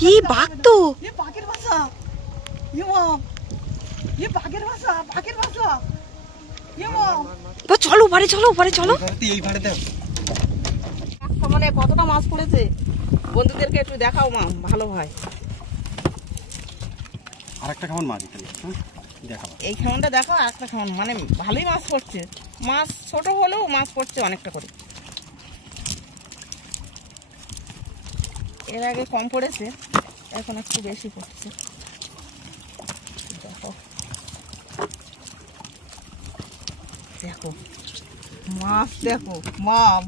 কি বাঘ তো, চলো বাড়ি চলো, বাড়ি চলো। মানে কতটা মাছ পড়েছে বন্ধুদেরকে একটু দেখাও মা, ভালো হয়। আরেকটা কেমন মাছ দেখাও, এই খামনটা দেখো, আরেকটা খামন, মানে ভালোই মাছ পড়ছে। মাছ ছোট হলেও মাছ পড়ছে অনেকটা করে। এর আগে কম পড়েছে, এখন একটু বেশি পড়ছে। দেখো দেখো মাছ, দেখো মাম।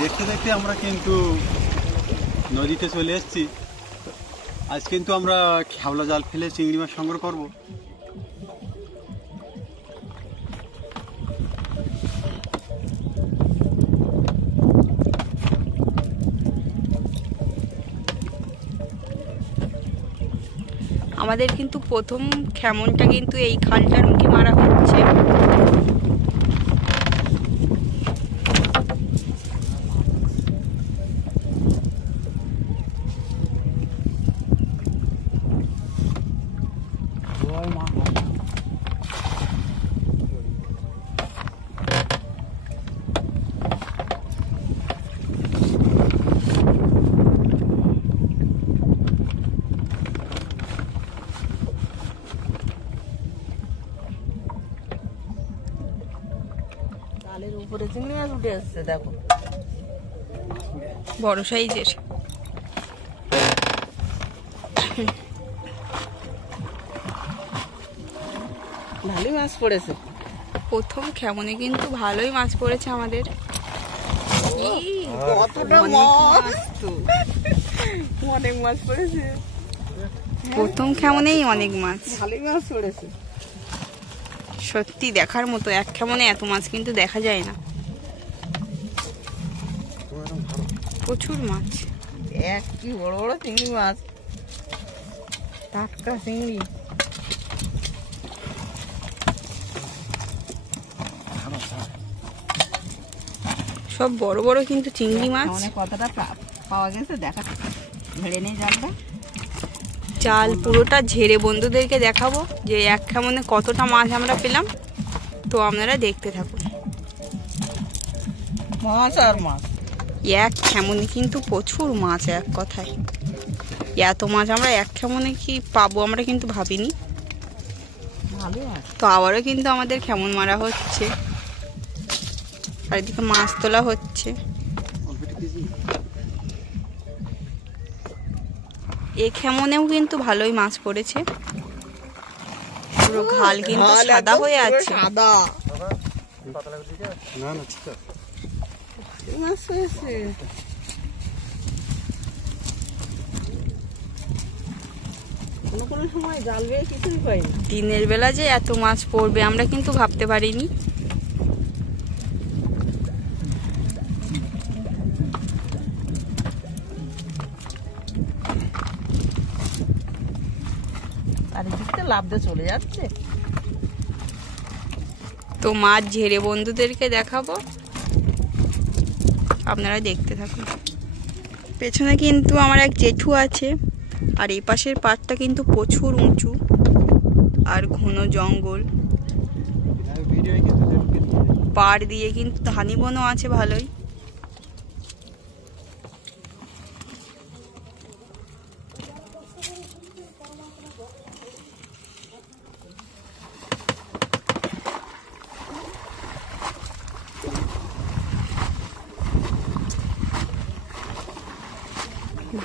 দেখতে দেখতে আমরা কিন্তু নদীতে চলে এসেছি। আজ কিন্তু আমরা খেওলা জাল ফেলে চিংড়ি মাছ সংগ্রহ করব। আমাদের কিন্তু প্রথম খেমনটা কিন্তু এই খালটার মুখে মারা হচ্ছে। জালের উপরে চিংড়ি মাছ উঠে আসছে, দেখো বড় সাইজের। ভালোই মাছ পড়েছে। প্রথম খেমনে কিন্তু ভালোই মাছ পড়েছে আমাদের। কতটা মাছ তো, অনেক মাছ পড়েছে। প্রথম খেমনেই অনেক মাছ, ভালোই মাছ পড়েছে। সত্যি দেখার মতো। এক খেমনে এত মাছ কিন্তু দেখা যায় না, প্রচুর মাছ। এক কি বড় বড় চিংড়ি মাছ, টাটকা চিংড়ি। সব বড় বড় কিন্তু চিংড়ি মাছ। অনেক কতটা পাওয়া গেছে দেখা, ধরে নেই জালটা। জাল পুরোটা ঝেড়ে বন্ধুদেরকে দেখাবো যে এক খেমনে কতটা মাছ আমরা পেলাম। তো আপনারা দেখতে থাকুন। মাছ আর মাছ, এক খেমনে কিন্তু প্রচুর মাছ। এক কথায় এত মাছ আমরা এক খেমনে কি পাবো আমরা কিন্তু ভাবিনি। ভালো মাছ। তো আবারও কিন্তু আমাদের খেমন মারা হচ্ছে, আর এদিকে মাছ তোলা হচ্ছে। এ খেমনেও কিন্তু ভালোই মাছ পড়েছে। পুরো ঘাল কিন্তু সাদা হয়ে আছে। সাদা না না ঠিক আছে, মাছ হয়েছে। কোনো কোনো সময় জাল বেয়ে কিছুই পাই না। দিনের বেলা যে এত মাছ পড়বে আমরা কিন্তু ভাবতে পারিনি। চারিদিকটা লাভ দিয়ে চলে যাচ্ছে। তো মাছ ঝেড়ে বন্ধুদেরকে দেখাবো, আপনারা দেখতে থাকুন। পেছনে কিন্তু আমার এক জেঠু আছে, আর এই পাশের পাড়টা কিন্তু প্রচুর উঁচু আর ঘন জঙ্গল। পাড় দিয়ে কিন্তু ধানি বনও আছে ভালোই।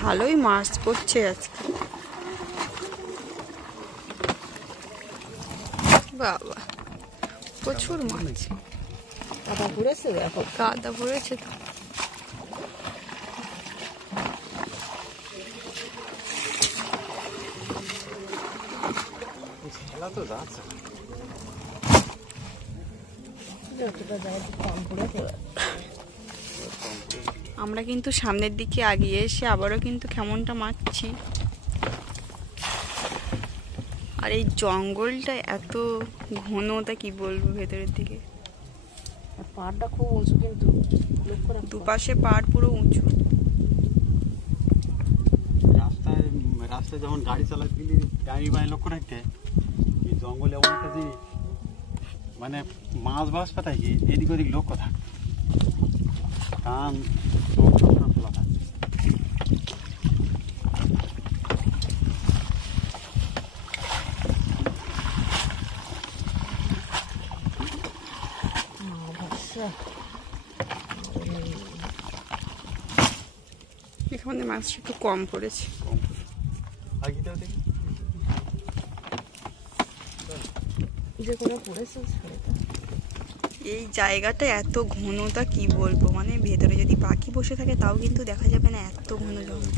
ভালোই মাছ পড়ছে আজকে। বাবা প্রচুর মাছ। কাদা পড়েছে, দেখো কাদা পড়েছে তো। আমরা কিন্তু সামনের দিকে এগিয়ে এসে আবারও কিন্তু কেমনটা মারছি। আর এই জঙ্গলটা এত ঘন, তা কি বলবো, ভেতরের দিকে পাহাড়টা খুব উঁচু, কিন্তু দুপাশে পাহাড় পুরো উঁচু। রাস্তায় যখন গাড়ি চালাতে গেলে গাড়ি বাড়ি লক্ষ্য রাখতে, এই জঙ্গলে এমন একটা জিনিস, মানে মাছ বাস পাতায় কি এদিক ওদিক লক্ষ্য থাকে, কান চোখ সবসময় খোলা থাকে। এখানে মাছটা একটু কম পড়েছে। এই জায়গাটা এত ঘনতা কি বলবো, মানে ভেতরে যদি পাখি বসে থাকে তাও কিন্তু দেখা যাবে না, এত ঘন জঙ্গল।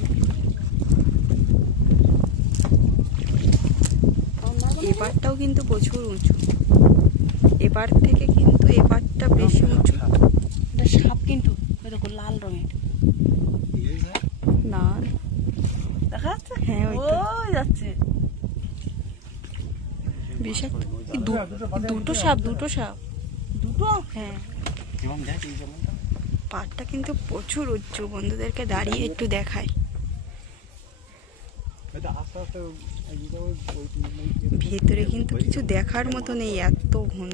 এপারটাও কিন্তু প্রচুর উঁচু, এপার থেকে কিন্তু এপারটা বেশি উঁচু। সাপ কিন্তু দেখো লাল রঙের, না দেখা যাচ্ছে? হ্যাঁ, ওই যাচ্ছে। বিষাক্ত দুটো সাপ, দুটো? হ্যাঁ, পাড়টা কিন্তু প্রচুর উঁচু। বন্ধুদেরকে দাঁড়িয়ে একটু দেখায়, ভেতরে কিন্তু কিছু দেখার মতো নেই, এত ঘন।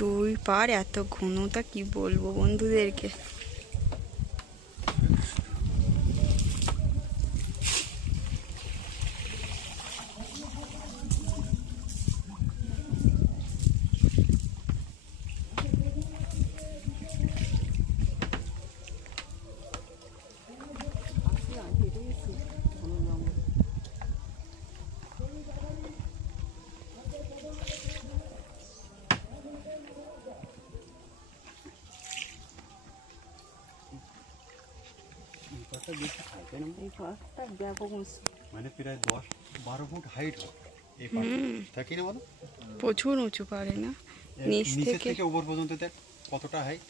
দুই পার এত ঘনতা কি বলবো বন্ধুদেরকে। মানে প্রায় 10-12 ফুট হাইট থাকি না, বলো প্রচুর উঁচু পারে না, নিচ থেকে উপর পর্যন্ত দেখ কতটা হাইট।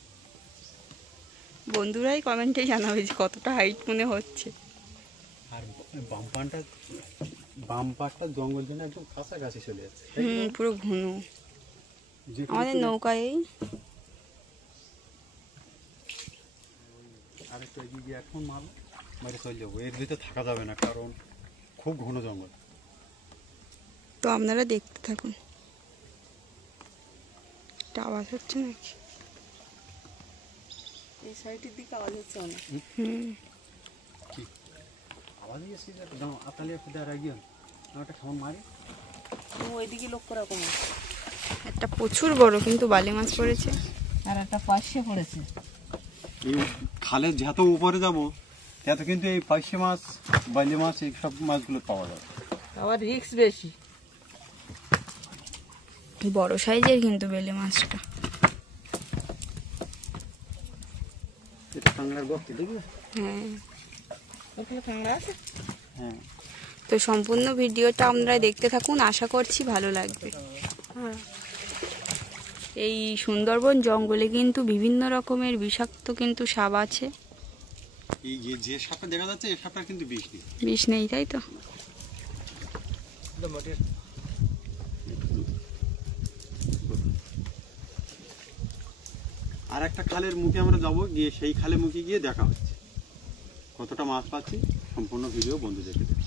বন্ধুরাই কমেন্টে জানাবে যে কতটা হাইট মনে হচ্ছে। আর বাম পাটটা জঙ্গল জন্য একদম কাছাকাছি চলে যাচ্ছে। পুরো ঘন। আমাদের নৌকায় আরেকটা এগিয়ে এখন মারে চলে যাবো, এর ভিতরে থাকা যাবে না কারণ খুব ঘন জঙ্গল। তো আপনারা দেখতে থাকুন। আওয়াজ হচ্ছে নাকি? এই সাইডের দিকে আওয়াজ হচ্ছে অনেক। আওয়াজ এসে আতালিয়া ফুদার আগে একটা খাওয়ান মারি, ওইদিকে লক্ষ্য রাখুন। একটা প্রচুর বড় কিন্তু বালি মাছ পড়েছে, আর একটা পাশে পড়েছে। এই খালে যত উপরে যাবো তত কিন্তু এই পাইসে মাছ, বালি মাছ, এই সব মাছগুলো পাওয়া যাবে। আবার রিস্ক বেশি। বড় সাইজের কিন্তু বেলে মাছটা। এটা কাঁকড়ার গর্ত, দেখবে? হ্যাঁ, ওখানে কাঁকড়া আছে। হ্যাঁ, তো সম্পূর্ণ ভিডিওটা আপনারা দেখতে থাকুন, আশা করছি ভালো লাগবে। এই সুন্দরবন জঙ্গলে কিন্তু বিভিন্ন রকমের বিষাক্ত কিন্তু সাপ আছে। এই যে সাপটা দেখা যাচ্ছে এই সাপটার কিন্তু বিষ নেই। বিষ নেই, তাই তো? আর একটা খালের মুখে আমরা যাবো, গিয়ে সেই খালে মুখে গিয়ে দেখা হচ্ছে কতটা মাছ পাচ্ছি। সম্পূর্ণ ভিডিও বন্ধু দেখে দেবে।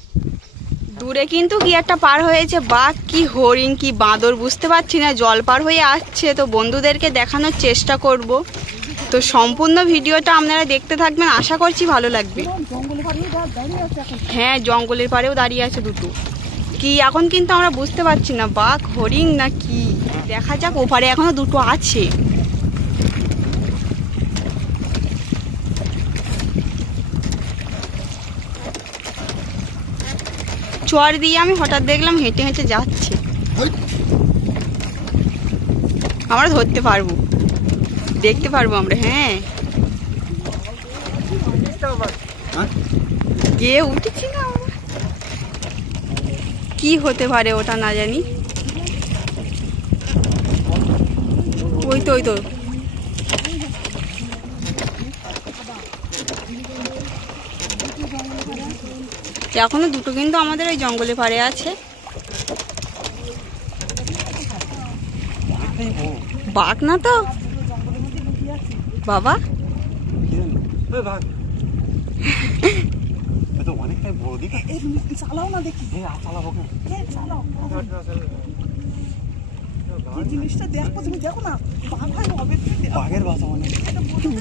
দূরে কিন্তু কি একটা পার হয়েছে, বাঘ কি হরিণ কি বাঁদর বুঝতে পারছি না, জল পার হয়ে আসছে। তো বন্ধুদেরকে দেখানোর চেষ্টা করব। তো সম্পূর্ণ ভিডিওটা আপনারা দেখতে থাকবেন, আশা করছি ভালো লাগবে। হ্যাঁ, জঙ্গলের পাড়েও দাঁড়িয়ে আছে দুটো। কি এখন কিন্তু আমরা বুঝতে পারছি না বাঘ হরিণ না কি, দেখা যাক। ওপারে এখনো দুটো আছে। চর দিয়ে আমি হঠাৎ দেখলাম হেঁটে হেঁটে যাচ্ছে, আমরা ধরতে পারবো, দেখতে পারবো আমরা। হ্যাঁ, গিয়ে উঠেছি না আমরা। কি হতে পারে ওটা না জানি। ওই তো এখনো দুটো কিন্তু আমাদের ওই জঙ্গলে পাড়ে আছে। বাঘ না তো বাবা, অনেকটাই বড় দিকে চালাও না দেখি। চালাবো জিনিসটা দেখো, তুমি দেখো না বাঘের বাসা মানে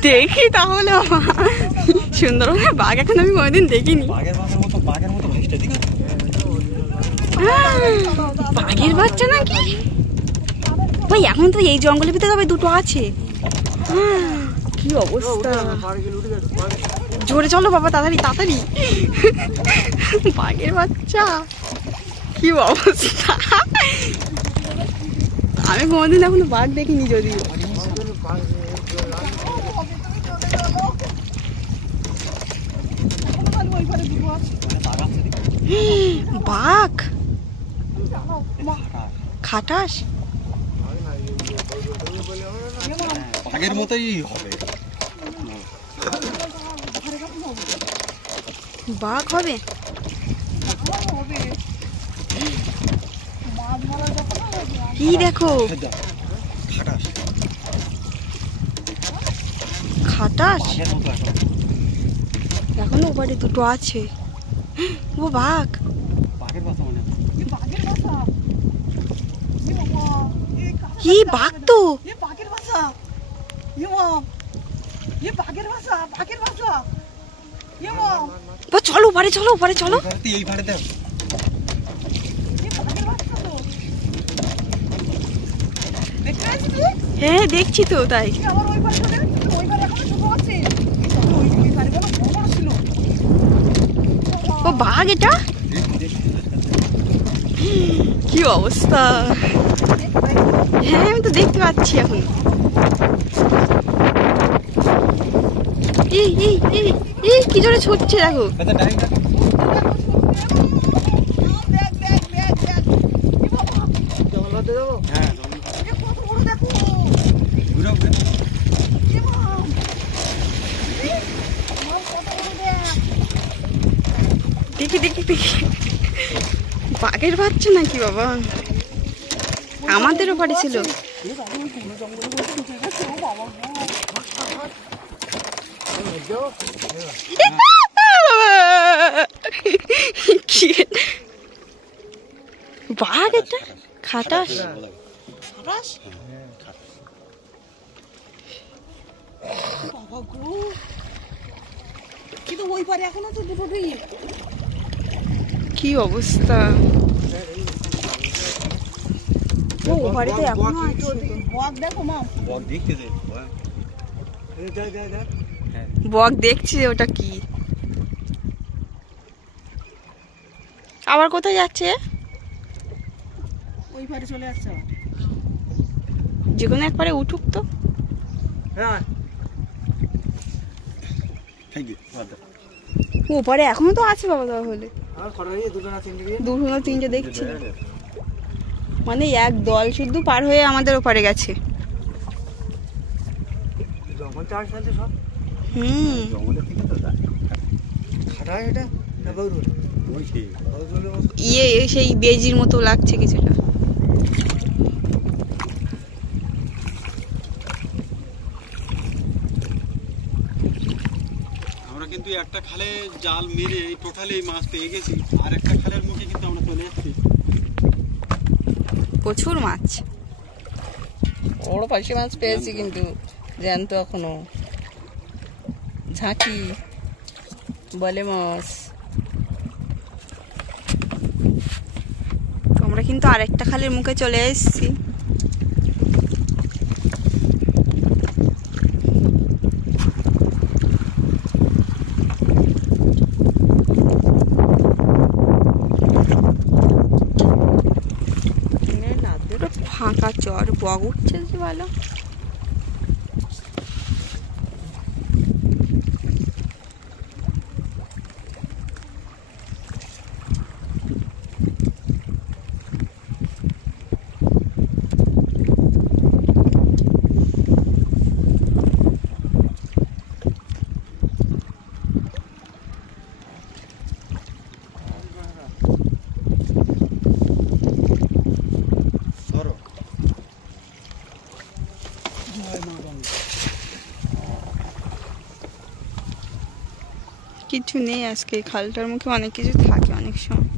দেখি তাহলে। সুন্দরবনে বাঘ এখন আমি কোনোদিন দেখিনি। বাঘের মতো ভেসটা ঠিক আছে। বাঘের বাচ্চা নাকি ভাই? এখন তো এই জঙ্গলের ভিতরে তবে দুটো আছে। কি অবস্থা, জোরে চলো বাবা, তাড়াতাড়ি। বাঘের বাচ্চা, কি অবস্থা। আমি কোনোদিন এখনো বাঘ দেখিনি যদিও। বাঘ, খাটাস, বাঘের মতোই হবে। বাঘ হবে। কি দেখো, খাটাস এখনো ওপারে দুটো আছে। ও বাঘ, বাঘের বাসা মানে কি বাঘ তো। চলো ওপারে চলো। এই ভাড়ে দেখ, হ্যাঁ দেখছি তো তাই। ও বাঘ, এটা কি অবস্থা। হ্যাঁ আমি তো দেখতে পাচ্ছি এখন। কি জোরে ছুটছে দেখো। দেখি বাঘের বাচ্চা নাকি বাবা? আমাদেরও বাড়ি ছিল। বাঘ, এটা খাটাস। কিন্তু ওই পারে এখনো তো দুটো ঢুই। কি অবস্থা, ও ওপারে তো এখনো আছে। বক দেখো মা, বক দেখতেছে, বক দেখছি ওটা কি। আবার কোথায় যাচ্ছে? ওই পারে চলে আসছে। যে কোনো একবারে উঠুক তো। ওপারে এখনো তো আছে বাবা, তাহলে দুটো না তিনটে দেখছি। মানে এক দল শুদ্ধ পার হয়ে আমাদের ওপারে গেছে। ইয়ে সেই বেজির মতো লাগছে কিছুটা। আমরা কিন্তু একটা খালে জাল মেরে টোটালি মাছ পেয়ে গেছি, আর একটা খালের মুখে কিন্তু আমরা চলে যাচ্ছি। প্রচুর মাছ, বড় পাশে মাছ পেয়েছি কিন্তু জ্যান্ত এখনো। ঝাঁকি বলে মাছ। আমরা কিন্তু আরেকটা খালের মুখে চলে এসেছি। ফাঁকা চর, বক উঠছে যে ভালো। কিছু নেই আজকে। এই খালটার মুখে অনেক কিছু থাকে অনেক সময়।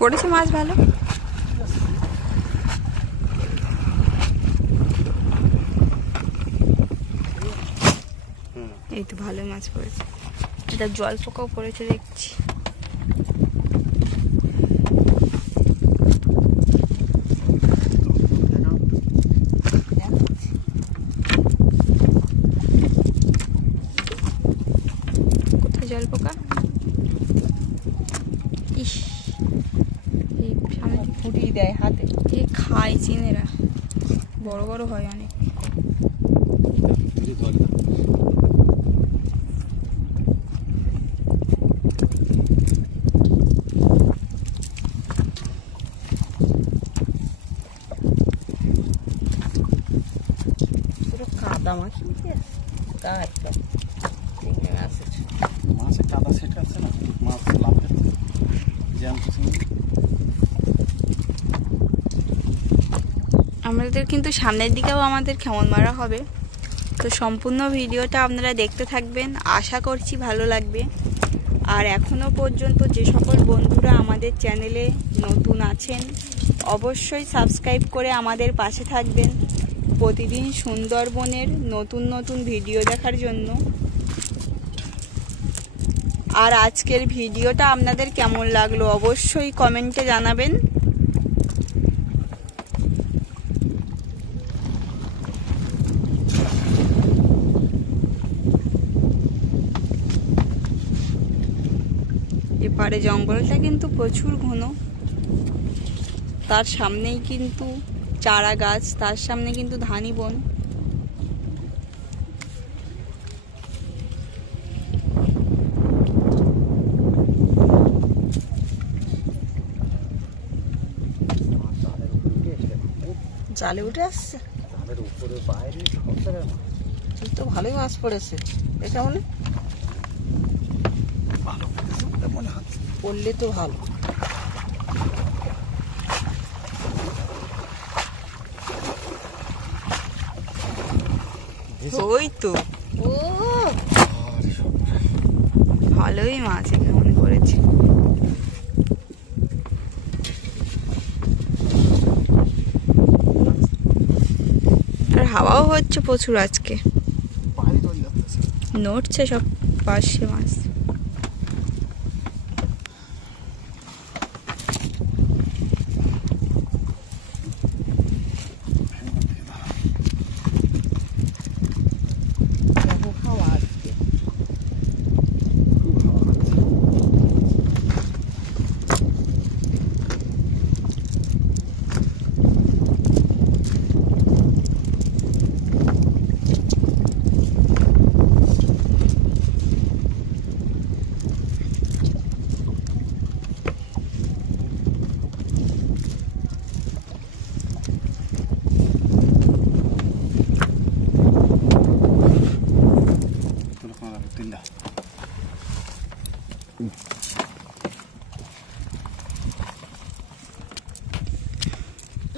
পড়েছে মাছ ভালো। এই তো ভালো মাছ পড়েছে। এটা জল পোকাও পড়েছে দেখছি। কোথায় জল পোকা? ইস, ফুটিয়ে দেয় হাতে। খায় চিনেরা, বড় বড় হয় অনেক। পুরো কাদা মাছি মাছের কাদা সেট আছে না, মাছ লাভে আমাদের কিন্তু সামনের দিকেও আমাদের খেমন মারা হবে। তো সম্পূর্ণ ভিডিওটা আপনারা দেখতে থাকবেন, আশা করছি ভালো লাগবে। আর এখনো পর্যন্ত যে সকল বন্ধুরা আমাদের চ্যানেলে নতুন আছেন অবশ্যই সাবস্ক্রাইব করে আমাদের পাশে থাকবেন প্রতিদিন সুন্দরবনের নতুন নতুন ভিডিও দেখার জন্য। আর আজকের ভিডিওটা আপনাদের কেমন লাগলো অবশ্যই কমেন্টে জানাবেন। এপারে জঙ্গলটা কিন্তু প্রচুর ঘন, তার সামনেই কিন্তু চারা গাছ, তার সামনে কিন্তু ধানি বন। জালে উঠে আসছে, উপরে বাইরে সব জায়গায় তো ভালোই মাছ পড়েছে। এটা মনে ভালো মনে হচ্ছে, পড়লে তো ভালো। ওই তো ও ভালোই মাছ এখানে মনে করেছে। আর হাওয়াও হচ্ছে প্রচুর আজকে, নড়ছে সব পাশে মাছ।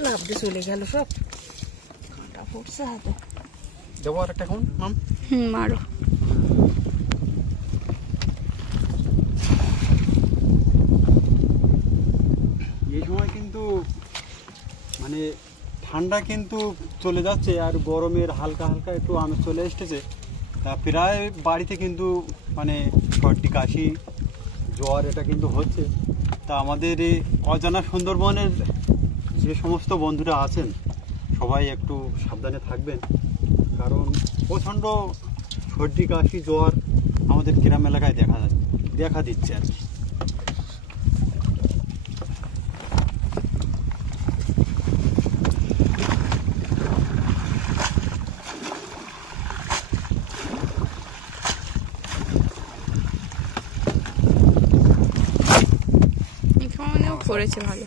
লাভ দিয়ে চলে গেল সব, কাঁটা পড়ছে হাতে। দেবো আর একটা এখন মাম। মারো। এই সময় কিন্তু মানে ঠান্ডা কিন্তু চলে যাচ্ছে আর গরমের হালকা হালকা একটু আমেজ চলে এসেছে। তা প্রায় বাড়িতে কিন্তু মানে সর্দি কাশি জ্বর এটা কিন্তু হচ্ছে। তা আমাদের এই অজানা সুন্দরবনের যে সমস্ত বন্ধুরা আছেন সবাই একটু সাবধানে থাকবেন, কারণ প্রচণ্ড সর্দি কাশি জ্বর আমাদের গ্রাম এলাকায় দেখা দিচ্ছে আর কি। এখানেও পড়েছে ভালো।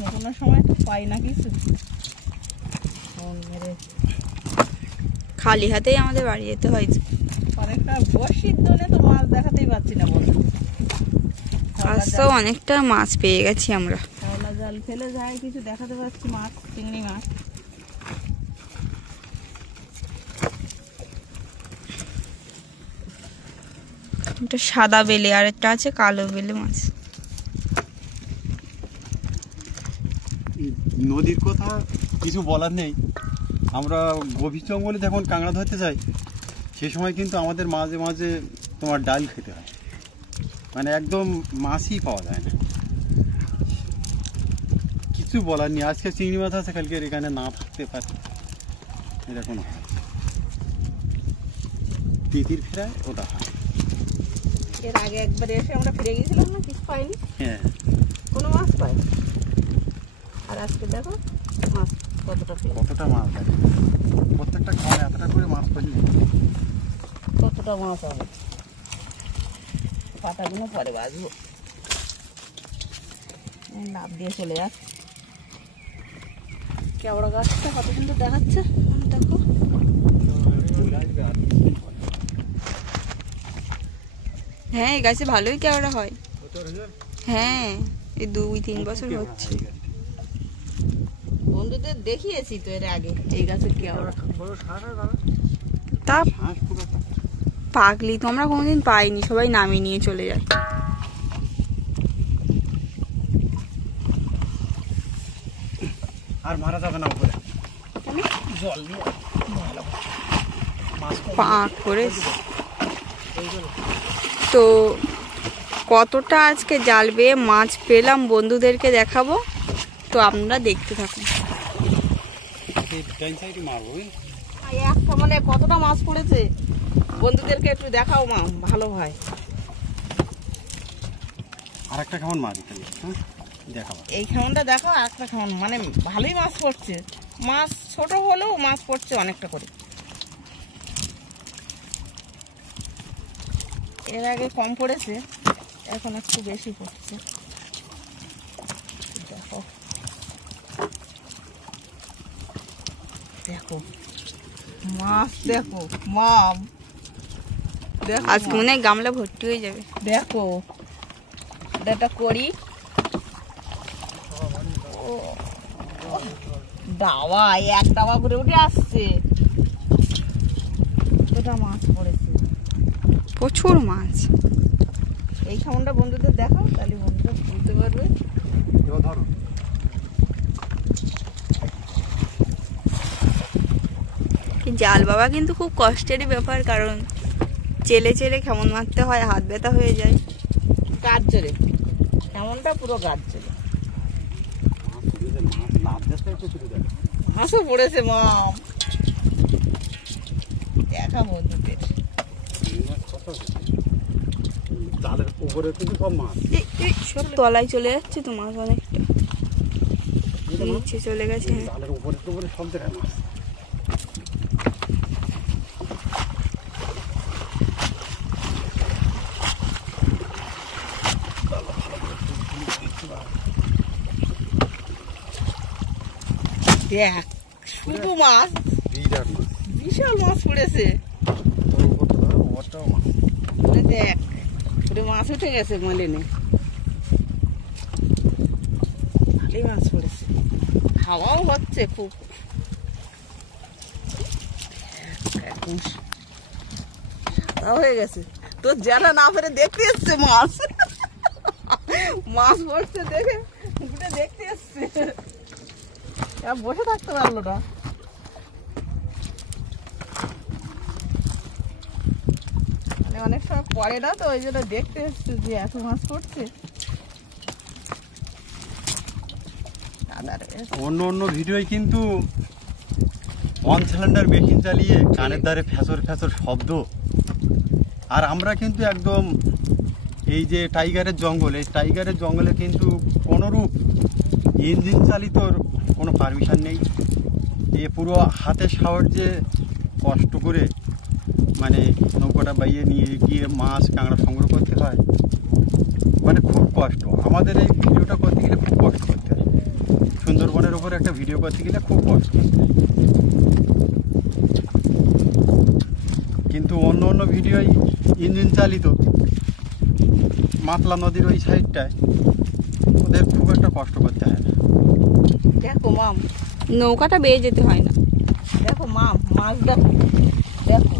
কোনো কোনো সময় তো পাই না কিছু। মেরে খালি হাতেই আমাদের বাড়ি যেতে হয়। অনেকটা বর্ষির জন্য তো মাছ দেখাতেই পাচ্ছি না বন্ধু। আজও অনেকটা মাছ পেয়ে গেছি আমরা। শ্যাওলা জাল ফেলে যায় কিছু দেখাতে পাচ্ছি মাছ, চিংড়ি মাছ। একটা সাদা বেলে আর একটা আছে কালো বেলে মাছ। নদীর কথা কিছু বলার নেই। আমরা গভীর জঙ্গলে যখন কাঁকড়া ধরতে যাই সে সময় কিন্তু আমাদের মাঝে মাঝে তোমার ডাল খেতে হয়, মানে একদম মাছই পাওয়া যায় না। কিছু বলার নেই। আজকে চিংড়ি মাছ আছে, কালকে এখানে না থাকতে পারে, এরকম হয়। তিতির ফেরায় ওটা হয়। এর আগে একবার এসে আমরা ফিরে গিয়েছিলাম না, কিছু পাইনি, হ্যাঁ, কোনো মাছ পাই। আর আজকে দেখো মাছ কতটা পেয়ে, কতটা মাছ থাকে প্রত্যেকটা খাওয়ায় এতটা করে মাছ পাইলে কতটা মাছ হবে। পাতাগুলো পরে বাজবো, লাভ দিয়ে চলে যাচ্ছে। কেওড়া গাছটা কত সুন্দর দেখাচ্ছে দেখো। হ্যাঁ, এই গাছে ভালোই কেওড়া হয়। হ্যাঁ, এই 2-3 বছর হচ্ছে। বন্ধুদের দেখিয়েছি তো এর আগে এই গাছের কেওড়া। তা পাগলি তো আমরা কোনোদিন পাইনি, সবাই নামিয়ে নিয়ে চলে যায়। আর মারা যাবে না উপরে জল দিয়ে পাক করে। তো কতটা আজকে জাল বেয়ে মাছ পেলাম বন্ধুদেরকে দেখাবো, তো আপনারা দেখতে থাকুন। একটা মানে কতটা মাছ পড়েছে বন্ধুদেরকে একটু দেখাও মা, ভালো হয়। আর একটা কেমন মাছ দেখাবো, এই খামনটা দেখো, আর একটা খামন মানে ভালোই মাছ পড়ছে। মাছ ছোট হলেও মাছ পড়ছে অনেকটা করে। এর আগে কম পড়েছে, এখন একটু বেশি পড়ছে। দেখো দেখো মাছ, দেখো মাম, দেখো আজকে মনে হয় গামলা ভর্তি হয়ে যাবে। দেখো এটা করি দাওয়া, এক দাওয়া করে উঠে আসছে। কতটা মাছ পড়েছে, প্রচুর মাছ। এই খামনটা বন্ধুদের দেখাও, তাহলে বন্ধুরা বুঝতে পারবে। ধরো জাল বাবা কিন্তু খুব কষ্টেরই ব্যাপার, কারণ চেলে চেলে কেমন মারতে হয়, হাত ব্যথা হয়ে যায়। গাছ জোরে এমনটা পুরো গাছ জোরে মাছও পড়েছে মাম। দেখা বন্ধুদের জালের উপরে কিন্তু সব মাছ, সব তলায় চলে যাচ্ছে তো মাছ, অনেকটা নিচে চলে গেছে। জালের উপরে উপরে সব জায়গায় মাছ। দেখ শুধু মাছ, বিরাট মাছ, বিশাল মাছ পড়েছে। দেখ পুরো মাছ উঠে গেছে মলিনে, ভালোই মাছ পড়েছে। হাওয়াও হচ্ছে খুব। এখন সাদা হয়ে গেছে, তোর জেলা না ফেরে দেখতে এসছে মাছ। মাছ পড়ছে দেখে উঠে দেখতে এসছে, বসে থাকতে পারলো না। মানে অনেক সময় পড়ে না তো, ওই জন্য দেখতে এসছে যে এত মাছ পড়ছে। অন্য অন্য ভিডিওয় কিন্তু 1 সিলিন্ডার মেশিন চালিয়ে কানের ধারে ফ্যাসর ফ্যাসর শব্দ, আর আমরা কিন্তু একদম এই যে টাইগারের জঙ্গল, এই টাইগারের জঙ্গলে কিন্তু কোনোরূপ ইঞ্জিন চালিত কোনো পারমিশন নেই। এ পুরো হাতের সাহায্যে কষ্ট করে মানে নৌকাটা বাইয়ে নিয়ে গিয়ে মাছ কাঁকড়া সংগ্রহ করতে হয়, মানে খুব কষ্ট। আমাদের এই ভিডিওটা করতে গেলে খুব কষ্ট করতে হয়। সুন্দরবনের উপর একটা ভিডিও করতে গেলে খুব কষ্ট, কিন্তু অন্য অন্য ভিডিওই ইঞ্জিন চালিত মাতলা নদীর ওই সাইডটায় ওদের খুব একটা কষ্ট করতে হয় না। দেখো মাম, নৌকাটা বেয়ে যেতে হয় না। দেখো মাম, মাছ দেখো, দেখো।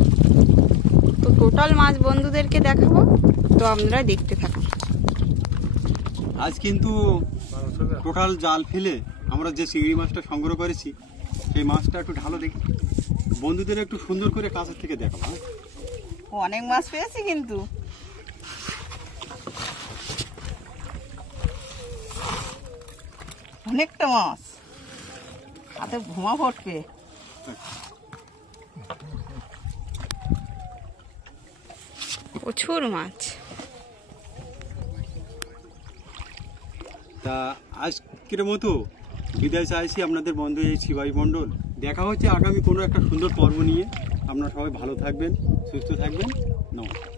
তো টোটাল মাছ বন্ধুদেরকে দেখাবো, তো আপনারা দেখতে থাকুন। আজ কিন্তু টোটাল জাল ফেলে আমরা যে চিংড়ি মাছটা সংগ্রহ করেছি সেই মাছটা একটু ঢালো দেখি, বন্ধুদের একটু সুন্দর করে কাছের থেকে দেখাবো। হ্যাঁ, অনেক মাছ পেয়েছি কিন্তু। অনেকটা মাছ, হাতে ঘুমা পড়বে। প্রচুর মাছ। তা আজকের মতো বিদায় চাইছি আপনাদের বন্ধু এই শিবাই মণ্ডল। দেখা হচ্ছে আগামী কোনো একটা সুন্দর পর্ব নিয়ে। আপনারা সবাই ভালো থাকবেন, সুস্থ থাকবেন, নমস্কার।